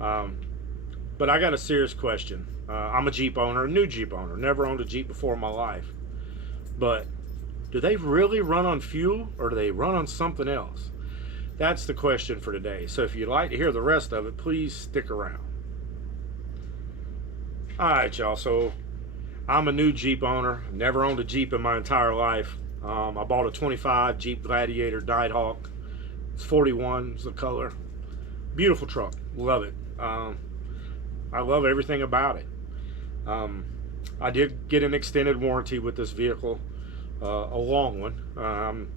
But I got a serious question. I'm a Jeep owner, a new Jeep owner. Never owned a Jeep before in my life. But do they really run on fuel or do they run on something else? That's the question for today. So if you'd like to hear the rest of it, please stick around. Alright, y'all. So I'm a new Jeep owner. Never owned a Jeep in my entire life. I bought a 25 Jeep Gladiator Nighthawk. It's 41 is the color. Beautiful truck. Love it. I love everything about it. I did get an extended warranty with this vehicle, a long one.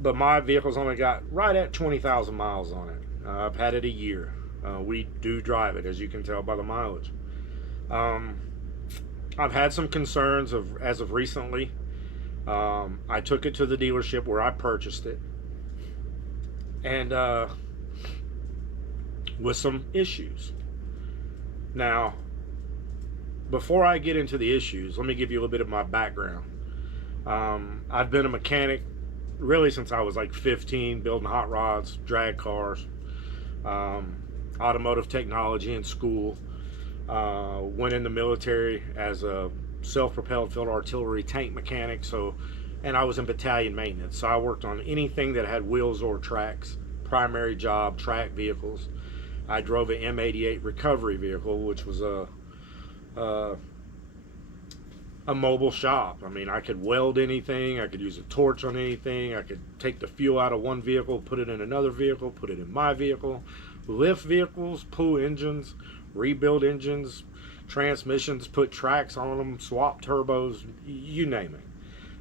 But my vehicle's only got right at 20,000 miles on it. I've had it a year. We do drive it, as you can tell by the mileage. I've had some concerns as of recently. I took it to the dealership where I purchased it, and with some issues. Now, before I get into the issues, let me give you a little bit of my background. I've been a mechanic really since I was like 15, building hot rods, drag cars, automotive technology in school. Went in the military as a self-propelled field artillery tank mechanic, and I was in battalion maintenance, so I worked on anything that had wheels or tracks. Primary job, track vehicles. I drove an M88 recovery vehicle, which was a mobile shop. I mean, I could weld anything, I could use a torch on anything, I could take the fuel out of one vehicle, put it in another vehicle, put it in my vehicle, lift vehicles, pull engines, rebuild engines, transmissions, put tracks on them, swap turbos, you name it.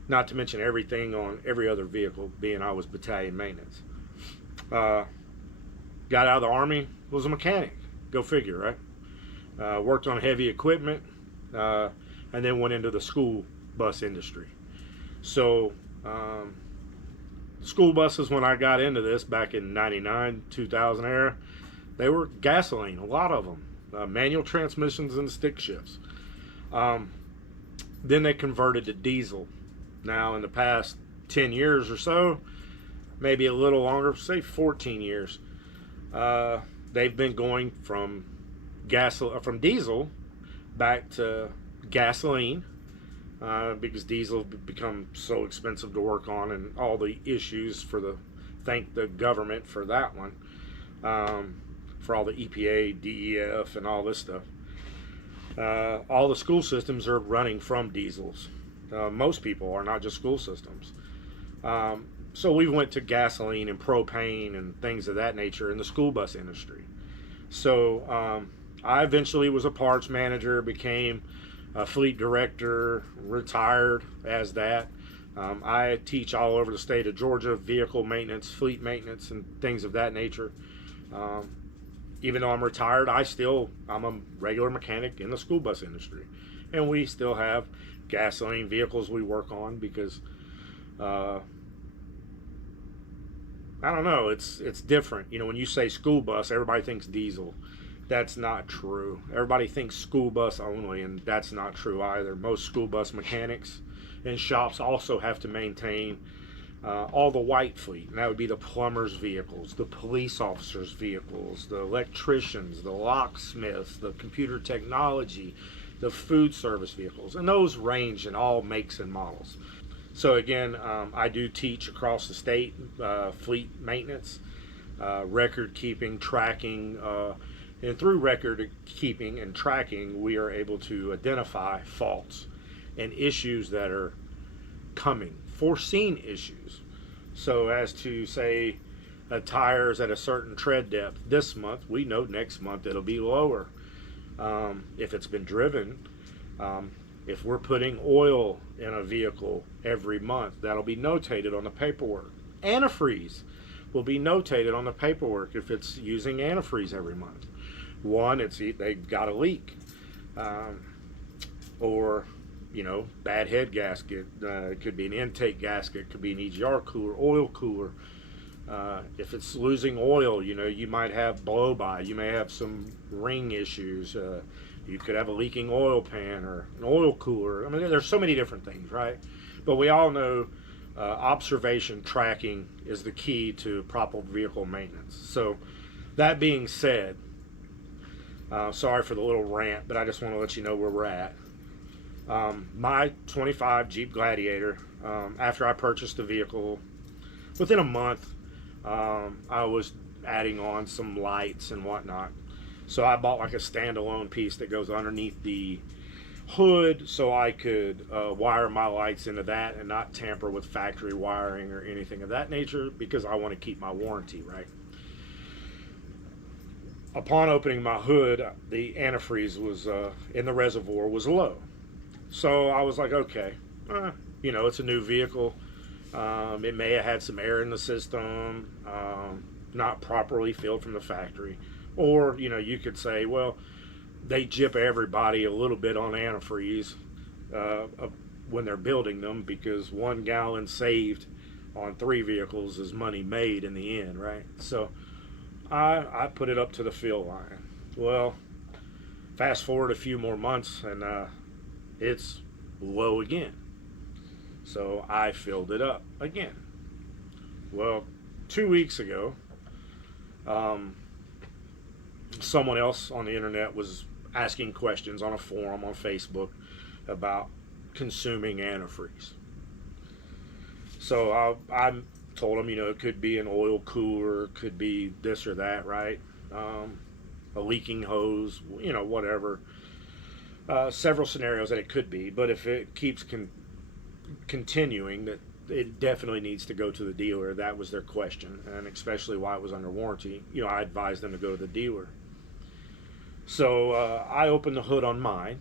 Not to mention everything on every other vehicle, being I was battalion maintenance. Got out of the Army, was a mechanic. Go figure, right? Worked on heavy equipment, and then went into the school bus industry. So, school buses, when I got into this back in 99, 2000 era, they were gasoline, a lot of them. Manual transmissions and stick shifts. Then they converted to diesel. Now, in the past 10 years or so, maybe a little longer, say 14 years, they've been going from diesel back to gasoline, because diesel become so expensive to work on, and all the issues thank the government for that one, for all the EPA, DEF, and all this stuff. All the school systems are running from diesels. Most people are, not just school systems. So we went to gasoline and propane and things of that nature in the school bus industry. So I eventually was a parts manager, became a fleet director, retired as that. I teach all over the state of Georgia, vehicle maintenance, fleet maintenance, and things of that nature. Even though I'm retired, I'm a regular mechanic in the school bus industry. And we still have gasoline vehicles we work on because I don't know, it's different. You know, when you say school bus, everybody thinks diesel. That's not true. Everybody thinks school bus only, and that's not true either. Most school bus mechanics and shops also have to maintain all the white fleet, and that would be the plumbers' vehicles, the police officers' vehicles, the electricians, the locksmiths, the computer technology, the food service vehicles, and those range in all makes and models. So again, I do teach across the state fleet maintenance, record keeping, tracking, and through record keeping and tracking, we are able to identify faults and issues that are coming, foreseen issues. So as to say a tire's at a certain tread depth this month, we know next month it'll be lower. If it's been driven, if we're putting oil in a vehicle every month, that'll be notated on the paperwork. Antifreeze will be notated on the paperwork if it's using antifreeze every month. One, they've got a leak, or bad head gasket. It could be an intake gasket, it could be an EGR cooler, oil cooler. If it's losing oil, you might have blow by, you may have some ring issues. You could have a leaking oil pan or an oil cooler. I mean, there's so many different things, right? But we all know observation tracking is the key to proper vehicle maintenance. So that being said, Sorry for the little rant, but I just want to let you know where we're at. My 25 Jeep Gladiator, after I purchased the vehicle, within a month, I was adding on some lights and whatnot. So I bought like a standalone piece that goes underneath the hood so I could wire my lights into that and not tamper with factory wiring or anything of that nature, because I want to keep my warranty, right? Upon opening my hood, the antifreeze was in the reservoir was low. So I was like, okay, it's a new vehicle. It may have had some air in the system, not properly filled from the factory. Or, you could say, well, they jip everybody a little bit on antifreeze when they're building them, because 1 gallon saved on 3 vehicles is money made in the end, right? So I put it up to the fill line. Well, fast forward a few more months and it's low again. So I filled it up again. Well, 2 weeks ago, someone else on the internet was asking questions on a forum on Facebook about consuming antifreeze. So I told them, it could be an oil cooler, could be this or that, right? A leaking hose, whatever. Several scenarios that it could be, but if it keeps continuing, that it definitely needs to go to the dealer. That was their question, and especially why it was under warranty. I advised them to go to the dealer. So I opened the hood on mine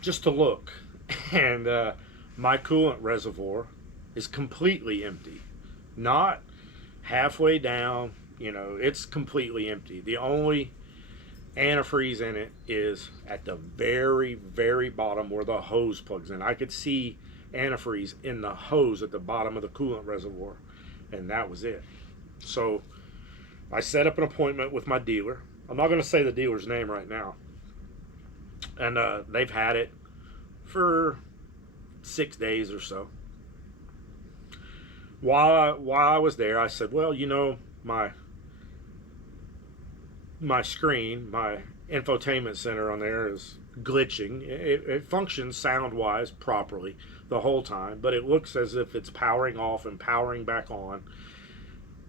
just to look, and my coolant reservoir is completely empty. Not halfway down, it's completely empty. The only antifreeze in it is at the very, very bottom where the hose plugs in. I could see antifreeze in the hose at the bottom of the coolant reservoir, and that was it. So I set up an appointment with my dealer. I'm not going to say the dealer's name right now. And they've had it for 6 days or so. While I was there, I said, well, my screen, my infotainment center on there is glitching. It functions sound-wise properly the whole time, but it looks as if it's powering off and powering back on.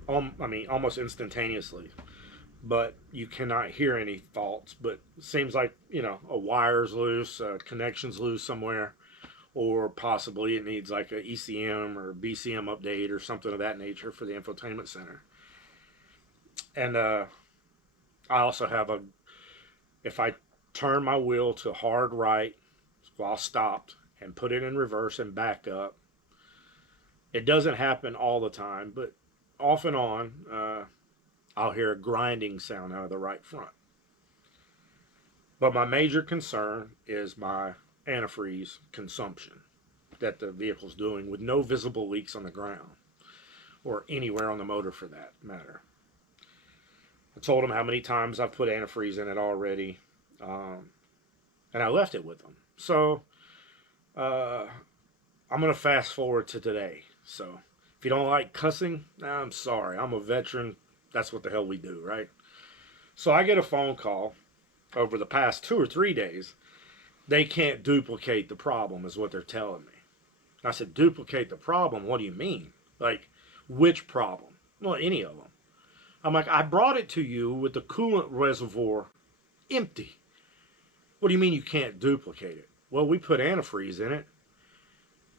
Almost instantaneously. But you cannot hear any faults. But it seems like, a wire's loose, a connection's loose somewhere, or possibly it needs like a ECM or BCM update or something of that nature for the infotainment center. And I also have if I turn my wheel to hard right while stopped and put it in reverse and back up, it doesn't happen all the time, but off and on, I'll hear a grinding sound out of the right front. But my major concern is my antifreeze consumption that the vehicle's doing with no visible leaks on the ground or anywhere on the motor for that matter. I told them how many times I've put antifreeze in it already, and I left it with them. So I'm going to fast forward to today. So if you don't like cussing, I'm sorry. I'm a veteran. That's what the hell we do, right? So I get a phone call over the past 2 or 3 days. They can't duplicate the problem is what they're telling me. I said, duplicate the problem? What do you mean? Like, which problem? Well, any of them. I'm like, I brought it to you with the coolant reservoir empty. What do you mean you can't duplicate it? Well, we put antifreeze in it,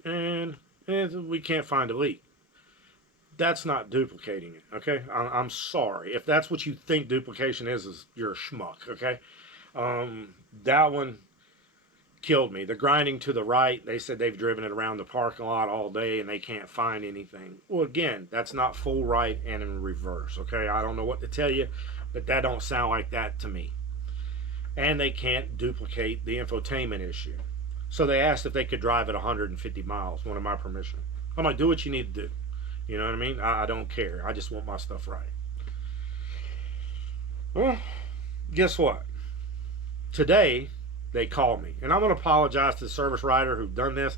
and we can't find a leak. That's not duplicating it, okay? I'm sorry. If that's what you think duplication is you're a schmuck, okay? That one killed me. The grinding to the right, they said they've driven it around the parking lot all day and they can't find anything. Well, again, that's not full right and in reverse, okay? I don't know what to tell you, but that don't sound like that to me. And they can't duplicate the infotainment issue. So they asked if they could drive at 150 miles, wanted my permission. I'm like, do what you need to do. You know what I mean? I don't care. I just want my stuff right. Well, guess what? Today, they called me. And I'm going to apologize to the service writer who done this.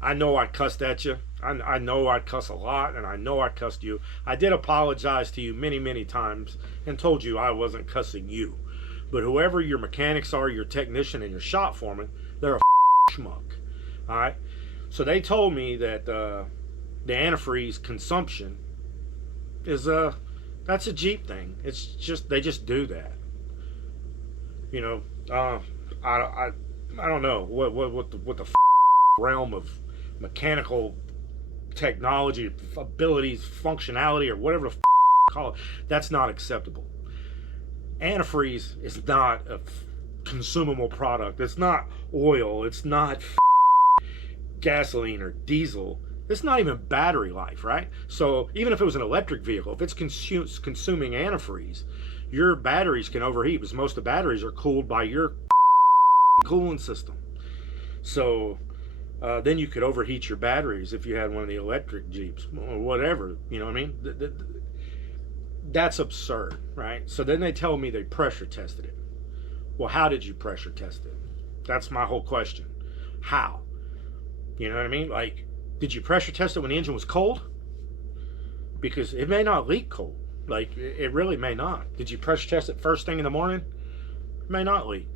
I know I cussed at you. I know I cuss a lot, and I know I cussed you. I did apologize to you many, many times and told you I wasn't cussing you. But whoever your mechanics are, your technician, and your shop foreman, they're a schmuck. All right. So they told me that the antifreeze consumption is that's a Jeep thing. It's just they just do that. You know, I don't know what the realm of mechanical technology, abilities, functionality, or whatever the call it. That's not acceptable. Antifreeze is not a consumable product. It's not oil. It's not gasoline or diesel. It's not even battery life, right? So even if it was an electric vehicle, if it's consuming antifreeze, your batteries can overheat because most of the batteries are cooled by your cooling system. So then you could overheat your batteries if you had one of the electric Jeeps or whatever. You know what I mean? That's absurd, right? So then they tell me they pressure tested it. Well, how did you pressure test it? That's my whole question. How? You know what I mean? Like, did you pressure test it when the engine was cold? Because it may not leak cold. Like, it really may not. Did you pressure test it first thing in the morning? It may not leak.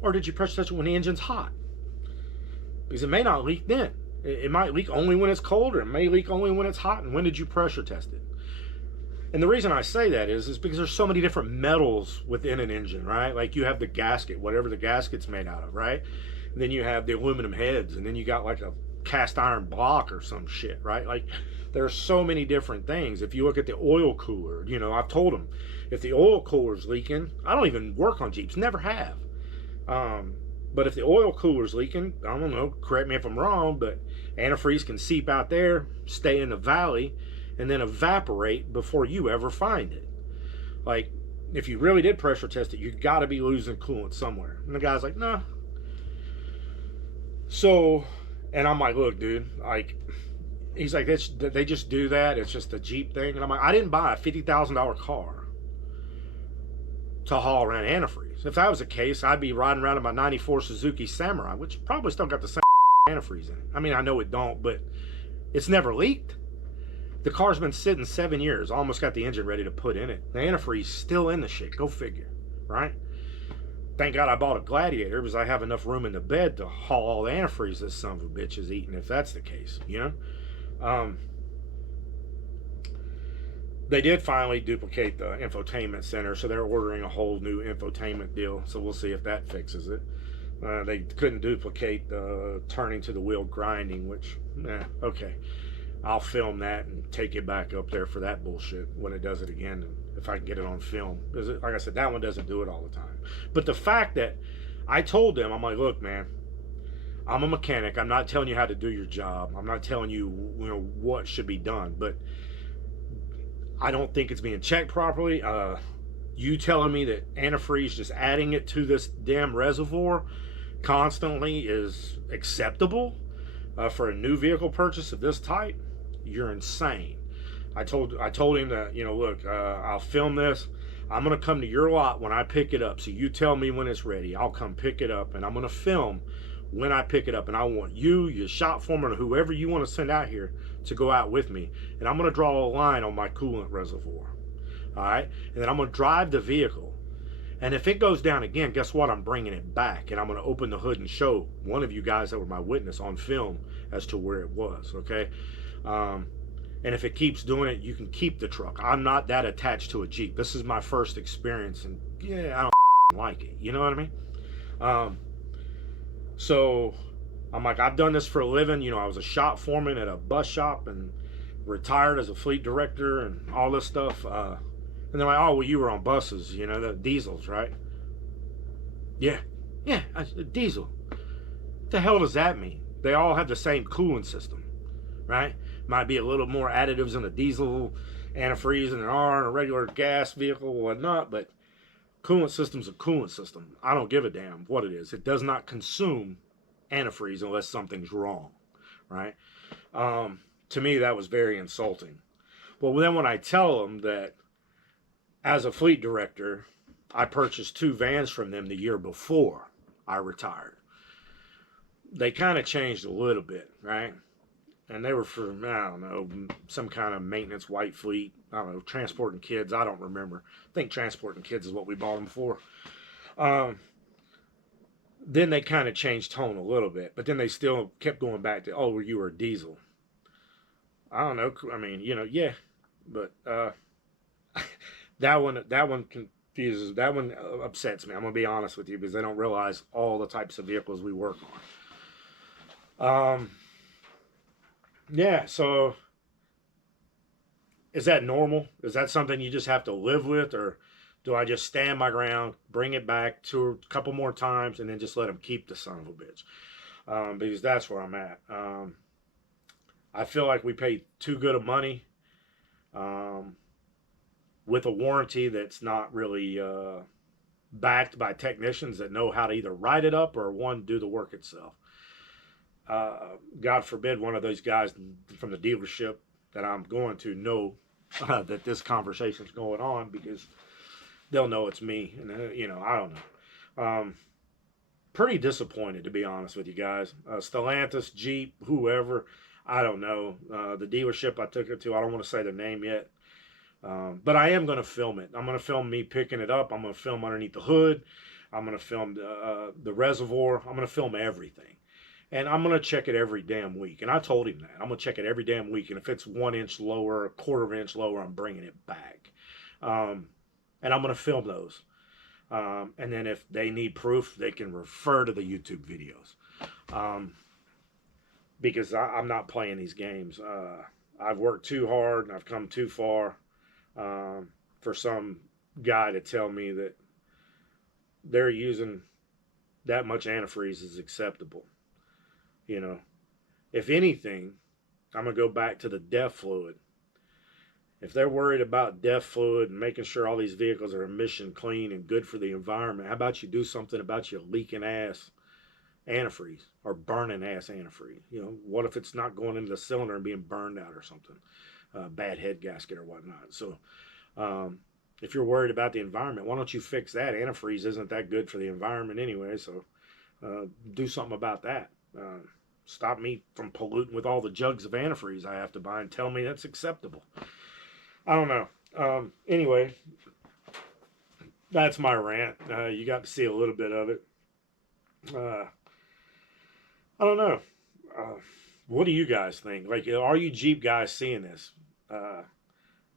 Or did you pressure test it when the engine's hot? Because it may not leak then. It might leak only when it's cold, or it may leak only when it's hot. And when did you pressure test it? And the reason I say that is because there's so many different metals within an engine, right? Like you have the gasket, whatever the gasket's made out of, right? And then you have the aluminum heads, and then you got like a cast iron block or some shit, right? Like there's so many different things. If you look at the oil cooler, you know, I've told them if the oil cooler's leaking, I don't even work on Jeeps, never have. But if the oil cooler's leaking, I don't know, correct me if I'm wrong, but antifreeze can seep out there, stay in the valley, and then evaporate before you ever find it. Like, if you really did pressure test it, you got to be losing coolant somewhere. And the guy's like, nah. So, and I'm like, look, dude, like, he's like, they just do that. It's just a Jeep thing. And I'm like, I didn't buy a $50,000 car to haul around antifreeze. If that was the case, I'd be riding around in my 94 Suzuki Samurai, which probably still got the same antifreeze in it. I mean, I know it don't, but it's never leaked. The car's been sitting 7 years. Almost got the engine ready to put in it. The antifreeze still in the shit. Go figure, right? Thank God I bought a Gladiator because I have enough room in the bed to haul all the antifreeze this son of a bitch is eating, if that's the case, you know? They did finally duplicate the infotainment center, so they're ordering a whole new infotainment deal, so we'll see if that fixes it. They couldn't duplicate the turning to the wheel grinding, which, okay. I'll film that and take it back up there for that bullshit when it does it again, if I can get it on film. Because, like I said, that one doesn't do it all the time. But the fact that I told them, I'm like, look, man, I'm a mechanic. I'm not telling you how to do your job. I'm not telling you, you know, what should be done. But I don't think it's being checked properly. You telling me that antifreeze, just adding it to this damn reservoir constantly, is acceptable for a new vehicle purchase of this type? You're insane. I told him that, you know, look, I'll film this. I'm gonna come to your lot when I pick it up. So you tell me when it's ready. I'll come pick it up, and I'm gonna film when I pick it up. And I want you, your shop foreman, or whoever you want to send out here to go out with me. And I'm gonna draw a line on my coolant reservoir. All right, and then I'm gonna drive the vehicle. And if it goes down again, guess what? I'm bringing it back, and I'm going to open the hood and show one of you guys that were my witness on film as to where it was, okay? And if it keeps doing it, you can keep the truck. I'm not that attached to a Jeep. This is my first experience, and yeah, I don't like it. You know what I mean? So I'm like, I've done this for a living. You know, I was a shop foreman at a bus shop and retired as a fleet director and all this stuff. And they're like, oh, well, you were on buses, you know, the diesels, right? Yeah, diesel. What the hell does that mean? They all have the same cooling system, right? Might be a little more additives in a diesel antifreeze than there are in a regular gas vehicle or whatnot, but coolant system's a coolant system. I don't give a damn what it is. It does not consume antifreeze unless something's wrong, right? To me, that was very insulting. Well, then when I tell them that as a fleet director, I purchased 2 vans from them the year before I retired, they kind of changed a little bit, right? And they were for, I don't know, some kind of maintenance white fleet. I don't know, transporting kids. I don't remember. I think transporting kids is what we bought them for. Um, then they kind of changed tone a little bit, but then they still kept going back to, oh, you were a diesel. I don't know. I mean, yeah, but that one confuses. That one upsets me. I'm gonna be honest with you because they don't realize all the types of vehicles we work on. Yeah. So is that normal? Is that something you just have to live with, or do I just stand my ground, bring it back to a couple more times, and then just let them keep the son of a bitch? Because that's where I'm at. I feel like we paid too good of money um, with a warranty that's not really backed by technicians that know how to either write it up or one do the work itself. God forbid one of those guys from the dealership that I'm going to know that this conversation is going on, because they'll know it's me, and I don't know. Pretty disappointed, to be honest with you guys. Stellantis, Jeep, whoever, I don't know. The dealership I took it to, I don't want to say the name yet, but I am going to film it. I'm going to film me picking it up. I'm going to film underneath the hood. I'm going to film the reservoir. I'm going to film everything. And I'm going to check it every damn week. And I told him that. I'm going to check it every damn week. And if it's 1 inch lower, a quarter of an inch lower, I'm bringing it back. And I'm going to film those. And then if they need proof, they can refer to the YouTube videos. Because I'm not playing these games. I've worked too hard and I've come too far for some guy to tell me that they're using that much antifreeze is acceptable. If anything, I'm going to go back to the DEF fluid. If they're worried about DEF fluid and making sure all these vehicles are emission clean and good for the environment, how about you do something about your leaking ass antifreeze or burning ass antifreeze? What if it's not going into the cylinder and being burned out or something? Bad head gasket or whatnot. So if you're worried about the environment, why don't you fix that? Antifreeze isn't that good for the environment anyway, so do something about that. Stop me from polluting with all the jugs of antifreeze I have to buy and tell me that's acceptable. I don't know. Anyway, that's my rant. You got to see a little bit of it. I don't know. What do you guys think? Like, are you Jeep guys seeing this?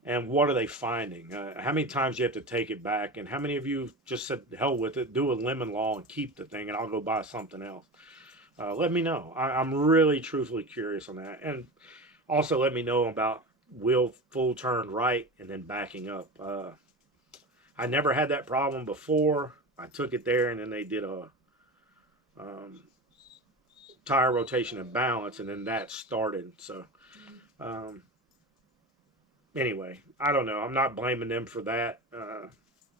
And what are they finding? How many times do you have to take it back? And how many of you just said, hell with it, do a lemon law and keep the thing and I'll go buy something else? Let me know. I'm really truthfully curious on that. And also let me know about wheel full turn right and then backing up. I never had that problem before. I took it there and then they did a tire rotation and balance, and then that started. So anyway, I don't know. I'm not blaming them for that.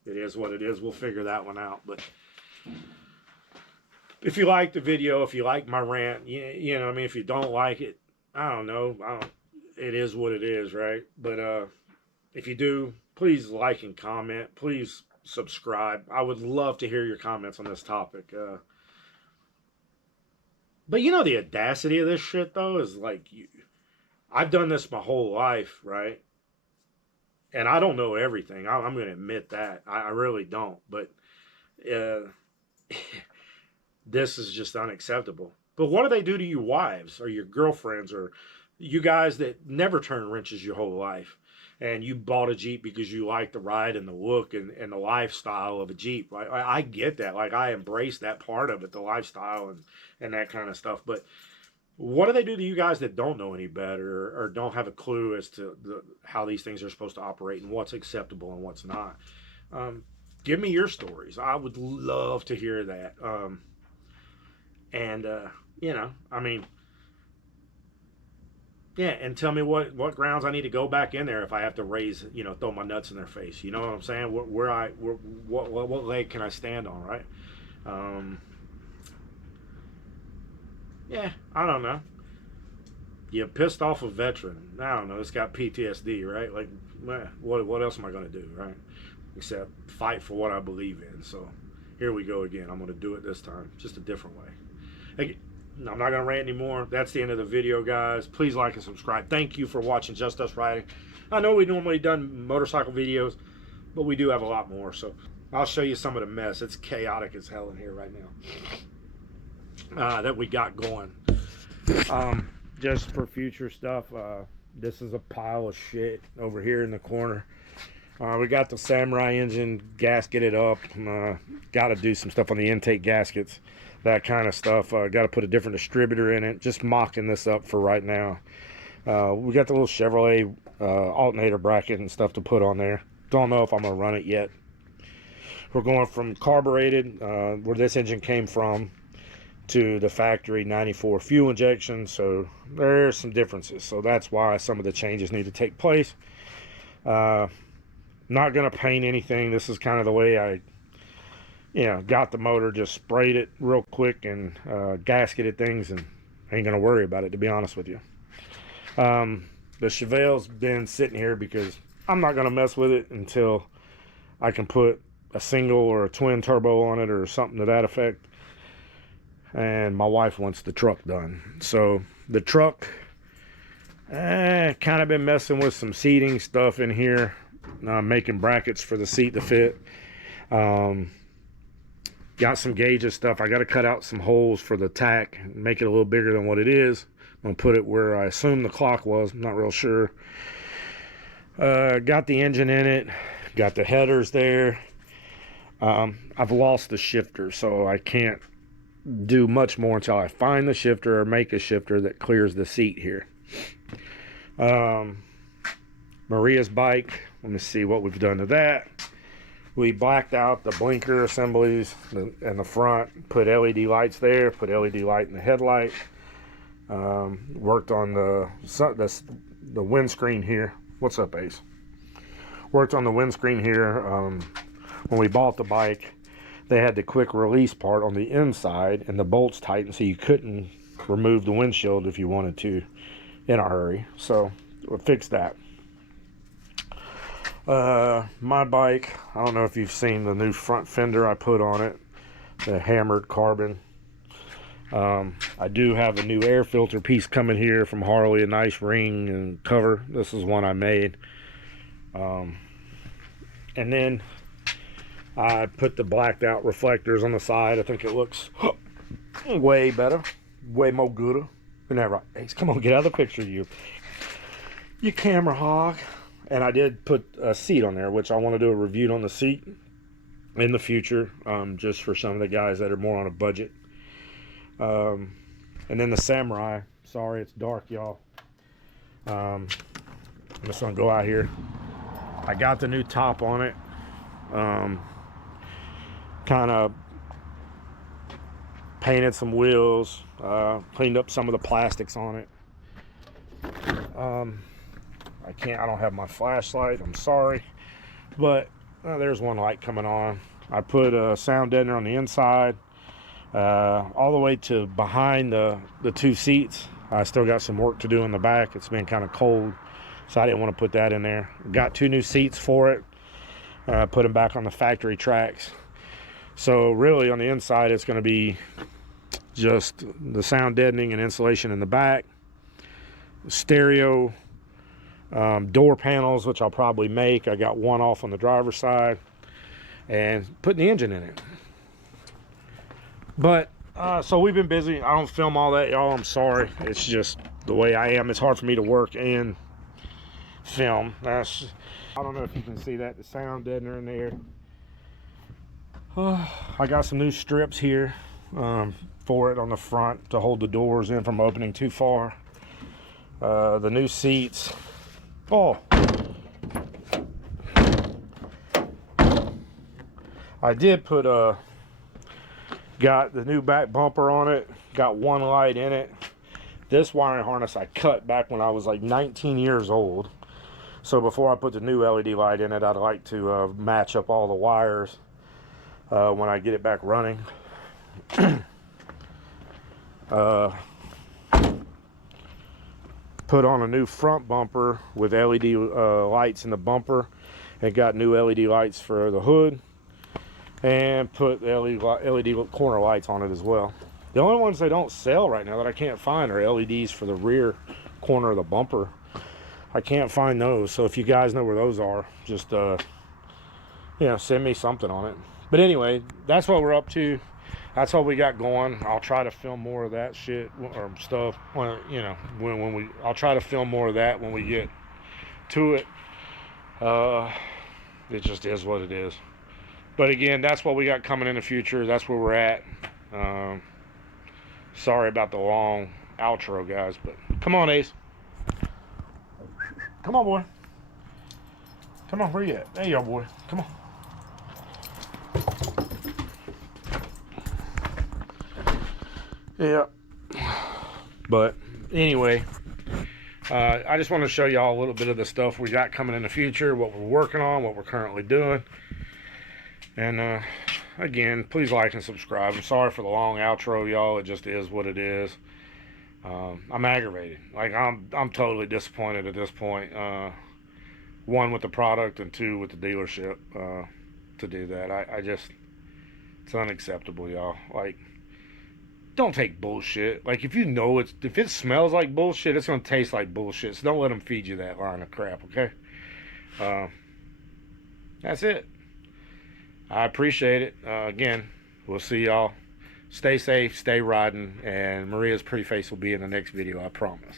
It is what it is. We'll figure that one out. But if you like the video, if you like my rant, if you don't like it, I don't know. It is what it is, right? But if you do, please like and comment. Please subscribe. I would love to hear your comments on this topic. But the audacity of this shit, though, is like, I've done this my whole life, right? And I don't know everything. I'm going to admit that. I really don't. But this is just unacceptable. But what do they do to you wives or your girlfriends or you guys that never turn wrenches your whole life, and you bought a Jeep because you like the ride and the look and the lifestyle of a Jeep? Like, I get that. Like, I embrace that part of it, the lifestyle and that kind of stuff. But what do they do to you guys that don't know any better or don't have a clue as to how these things are supposed to operate and what's acceptable and what's not? Give me your stories. I would love to hear that. Yeah, and tell me what grounds I need to go back in there if I have to throw my nuts in their face. You know what I'm saying? What leg can I stand on, right? Yeah, I don't know. You pissed off a veteran. I don't know. It's got PTSD, right? Like, what else am I going to do, right? Except fight for what I believe in. So here we go again. I'm going to do it this time, just a different way. Again, I'm not going to rant anymore. That's the end of the video, guys. Please like and subscribe. Thank you for watching Just Us Riding. I know we normally done motorcycle videos, but we do have a lot more. So I'll show you some of the mess. It's chaotic as hell in here right now that we got going. Just for future stuff, this is a pile of shit over here in the corner. We got the Samurai engine gasketed up. Got to do some stuff on the intake gaskets, that kind of stuff. Got to put a different distributor in it. Just mocking this up for right now. We got the little Chevrolet alternator bracket and stuff to put on there. Don't know if I'm going to run it yet. We're going from carbureted, where this engine came from, to the factory 94 fuel injection. So there's some differences. So that's why some of the changes need to take place. Not going to paint anything. This is kind of the way I, got the motor, just sprayed it real quick and gasketed things, and ain't going to worry about it, to be honest with you. The Chevelle's been sitting here because I'm not going to mess with it until I can put a single or a twin turbo on it or something to that effect. And my wife wants the truck done. So the truck, kind of been messing with some seating stuff in here, making brackets for the seat to fit. Got some gauges stuff. I got to cut out some holes for the tack, make it a little bigger than what it is. I'm gonna put it where I assume the clock was. I'm not real sure. Got the engine in it, got the headers there. I've lost the shifter, so I can't do much more until I find the shifter or make a shifter that clears the seat here. Maria's bike, let me see what we've done to that. We blacked out the blinker assemblies in the front, put LED lights there, put LED light in the headlight. Worked on the windscreen here. What's up, Ace? Worked on the windscreen here. When we bought the bike, they had the quick release part on the inside and the bolts tightened, so you couldn't remove the windshield if you wanted to in a hurry. So we'll fix that. My bike, I don't know if you've seen the new front fender I put on it, the hammered carbon. I do have a new air filter piece coming here from Harley, a nice ring and cover. This is one I made. And then I put the blacked out reflectors on the side. I think it looks way better, way more gooder. Isn't that right? Hey, come on, get out of the picture, you camera hog. And I did put a seat on there, which I want to do a review on the seat in the future, just for some of the guys that are more on a budget. And then the Samurai, sorry it's dark, y'all. I'm just gonna go out here. I got the new top on it. Kind of painted some wheels, cleaned up some of the plastics on it. I don't have my flashlight, I'm sorry, but there's one light coming on. I put a sound deadener on the inside, all the way to behind the two seats. I still got some work to do in the back. It's been kind of cold, so I didn't want to put that in there. Got 2 new seats for it, put them back on the factory tracks. So really on the inside it's going to be just the sound deadening and insulation in the back, stereo, door panels, which I'll probably make. I got one off on the driver's side, and putting the engine in it. But so we've been busy. I don't film all that, y'all. I'm sorry. It's just the way I am. It's hard for me to work and film. I don't know if you can see that, the sound deadener in there. I got some new strips here for it on the front to hold the doors in from opening too far. The new seats. Oh, I did put got the new back bumper on it, got one light in it. This wiring harness I cut back when I was like 19 years old. So before I put the new LED light in it, I'd like to match up all the wires when I get it back running. Put on a new front bumper with LED lights in the bumper, and got new LED lights for the hood, and put LED corner lights on it as well. The only ones they don't sell right now that I can't find are LEDs for the rear corner of the bumper. I can't find those, so if you guys know where those are, just you know, send me something on it. But anyway, that's what we're up to. That's what we got going. I'll try to film more of that shit or stuff when, you know, I'll try to film more of that when we get to it. It just is what it is. But again, that's what we got coming in the future. That's where we're at. Sorry about the long outro, guys, but come on, Ace. Come on, boy. Come on, where you at? There you are, boy. Come on. Yeah. But anyway, I just want to show y'all a little bit of the stuff we got coming in the future, what we're working on, what we're currently doing. And again, please like and subscribe. I'm sorry for the long outro, y'all. It just is what it is. I'm aggravated. Like, I'm totally disappointed at this point. One, with the product, and two, with the dealership, to do that. I just, it's unacceptable, y'all. Like, don't take bullshit. Like, if you know if it smells like bullshit, it's gonna taste like bullshit. So don't let them feed you that line of crap, okay? That's it. I appreciate it. Again, we'll see y'all. Stay safe, stay riding, and Maria's pretty face will be in the next video, I promise.